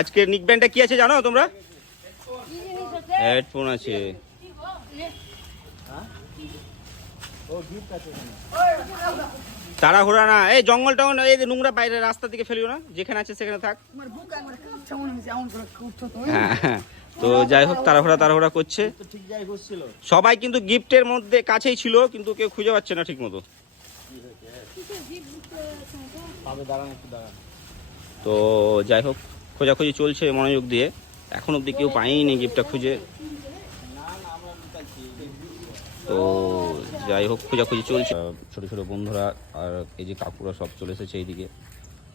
আজকের নিক ব্যান্ডটা কি আছে জানো তোমরা? হেডফোন আছে। তাড়াহুড়া না, এই জঙ্গল টঙ্গল এই নোংরা বাইরে রাস্তা থেকে ফেলিও না, যেখানে আছে সেখানে থাক। হ্যাঁ, তো যাই হোক তাড়াহুড়া করছে সবাই, কিন্তু গিফটের মধ্যে কাছেই ছিল কিন্তু কেউ খুঁজে পাচ্ছে না ঠিক মতো। তো যাই হোক খোঁজাখুঁজি চলছে মনোযোগ দিয়ে, এখন অব্দি কেউ পাইনি গিফটটা খুঁজে। তো যাই হোক খোঁজাখুঁজি চলছে, ছোট ছোট বন্ধুরা আর এই যে কাকুরা সব চলে এসেছে এইদিকে।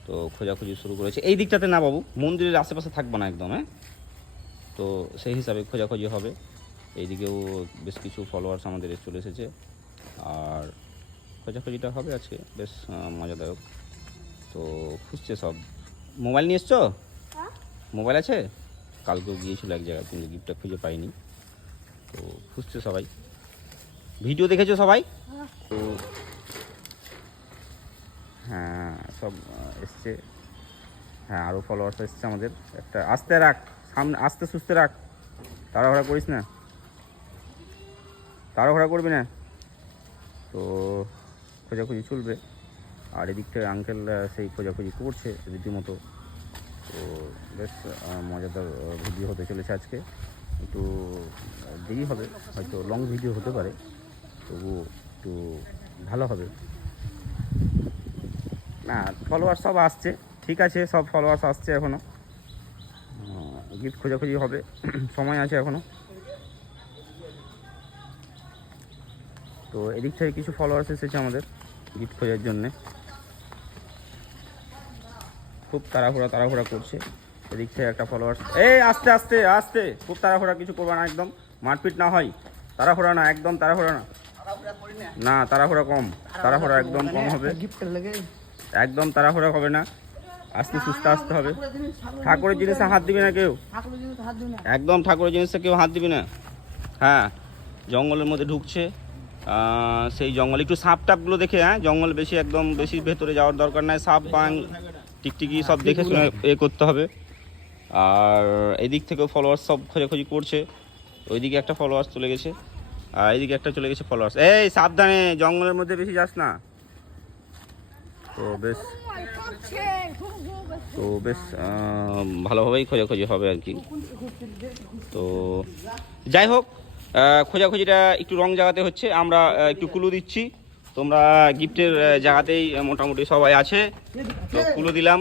তো খোঁজাখুঁজি শুরু করেছে এই দিকটাতে না বাবু, মন্দিরের আশেপাশে থাকবো না একদম। হ্যাঁ, তো সেই হিসাবে খোঁজাখুঁজি হবে। এইদিকেও বেশ কিছু ফলোয়ার্স আমাদের চলে এসেছে, আর খোঁজাখুঁজিটা হবে আজকে বেশ মজাদায়ক। তো খুঁজছে সব। মোবাইল নিয়ে এসছো? মোবাইল আছে? কালকেও গিয়েছিল এক জায়গায় কিন্তু গিফটটা খুঁজে পাইনি। তো খুঁজছে সবাই। ভিডিও দেখেছো সবাই? তো হ্যাঁ সব এসছে। হ্যাঁ আরও ফলোয়ার্স এসছে আমাদের। একটা আস্তে রাখ, সামনে আস্তে সুস্থে রাখ, তাড়াহুড়া করিস না, তাড়াহুড়া করবি না। তো খোঁজাখুঁজি চলবে, আর এদিক থেকে আঙ্কেল সেই খোঁজাখুঁজি করছে রীতিমতো। তো বেশ মজাদার ভিডিও হতে চলেছে আজকে। একটু দেরি হবে, হয়তো লং ভিডিও হতে পারে, তবু একটু ভালো হবে। না ফলোয়ার সব আসছে, ঠিক আছে, সব ফলোয়ার্স আসছে এখনও। গিফট খোঁজাখুঁজি হবে, সময় আছে এখনও। তো এদিক থেকে কিছু ফলোয়ার্স এসেছে আমাদের গিফট খোঁজার জন্যে। খুব তাড়াহুড়া করছে। এদিক থেকে একটা ফলোয়ার্স, এই আস্তে আস্তে আস্তে, খুব তাড়াহুড়া কিছু করবে না, একদম মারপিট না হয়। তাড়াহুড়া না, একদম তাড়াহুড়া না, না তাড়াহুড়া কম, তাড়াহুড়া একদম কম হবে, একদম তাড়াহুড়া হবে না, আস্তে সুস্থে আসতে হবে। ঠাকুরের জিনিসে হাত দিবি না কেউ, একদম ঠাকুরের জিনিসে কেউ হাত দিবি না। হ্যাঁ, জঙ্গলের মধ্যে ঢুকছে, সেই জঙ্গল একটু সাপ টাপগুলো দেখে, হ্যাঁ জঙ্গল বেশি একদম বেশি ভেতরে যাওয়ার দরকার নাই, সাপ বাং টিকটিকি সব দেখে শুনে করতে হবে। আর এদিক থেকেও ফলোয়ার্স সব খোঁজাখুঁজি করছে। ওইদিকে একটা ফলোয়ার্স চলে গেছে, আর এইদিকে একটা চলে গেছে ফলোয়ার্স। এই সাবধানে, জঙ্গলের মধ্যে বেশি যাস না। তো বেশ ভালোভাবেই খোঁজাখুঁজি হবে আর কি। তো যাই হোক খোঁজাখুঁজিটা একটু রং জায়গাতে হচ্ছে, আমরা একটু ক্লু দিচ্ছি, তোমরা গিফটের জায়গাতেই মোটামুটি সবাই আছে, তো ক্লু দিলাম।